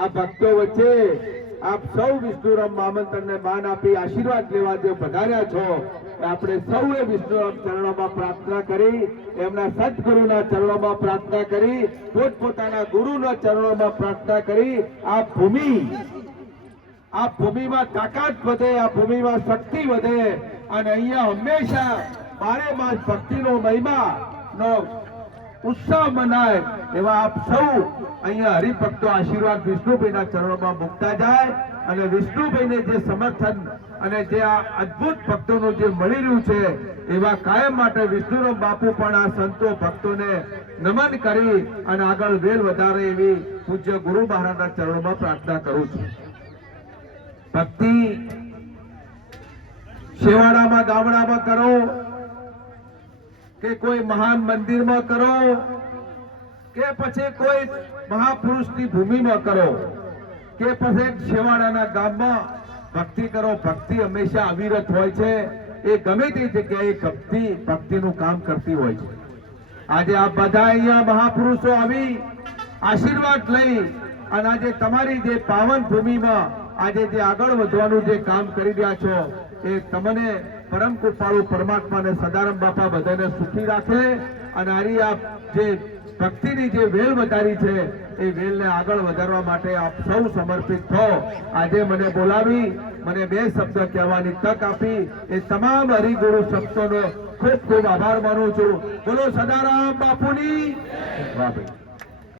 આ ભક્તો વચ્ચે આપ સૌ વિષ્ણુરામ મામંતરને માન આપી આશીર્વાદ લેવા જે પધાર્યા છો, આપણે સૌએ વિષ્ણુરામ ચરણોમાં પ્રાર્થના કરી, એમના સદગુરુના ચરણોમાં પ્રાર્થના કરી, પોતપોતાના ગુરુના ચરણોમાં પ્રાર્થના કરી. આ ભૂમિમાં તાકાત વધે, આ ભૂમિમાં શક્તિ વધે અને અહીંયા હંમેશા બારે માસ ભક્તિનો મહિમા નો ઉત્સવ મનાય એવા આપ સૌ અહીંયા હરિભક્તો આશીર્વાદ વિષ્ણુભાઈના ચરણોમાં મૂકતા જાય અને વિષ્ણુભાઈને જે સમર્થન અને જે આ અદ્ભુત ભક્તોનું જે મળી રહ્યું છે એવા કાયમ માટે વિષ્ણુરામ બાપુ પણ આ સંતો ભક્તોને નમન કરી અને આગળ વેલ વધારે એવી પૂજ્ય ગુરુ મહારાજના ચરણોમાં પ્રાર્થના કરું છું. ભક્તિ શેવાડામાં ગામડામાં કરો કે કોઈ મહાન મંદિરમાં કરો કે પછી કોઈ મહાપુરુષની ભૂમિમાં કરો કે પછી શેવાડાના ગામમાં ભક્તિ કરો. ભક્તિ હંમેશા અવિરત હોય છે. એ ગમે તે જગ્યાએ ભક્તિનું કામ કરતી હોય છે. આજે આપ બધા અહીંયા મહાપુરુષો આવી આશીર્વાદ લઈ અને આજે તમારી જે પાવન ભૂમિમાં આજે જે આગળ વધવાનું જે કામ કરી રહ્યા છો એ તમને પરમ કૃપાળુ પરમાત્માને સદારામ બાપા બધાને સુખી રાખે અને આરી આપ જે ભક્તિની જે વેલ વધારી છે એ વેલને આગળ વધારવા માટે આપ સૌ સમર્પિત થો. આજે મને બોલાવી મને બે શબ્દ કહેવાની તક આપી એ તમામ હરિગુરુ શબ્દોનો ખૂબ ખૂબ આભાર માનું છું. બોલો સદારામ બાપુની.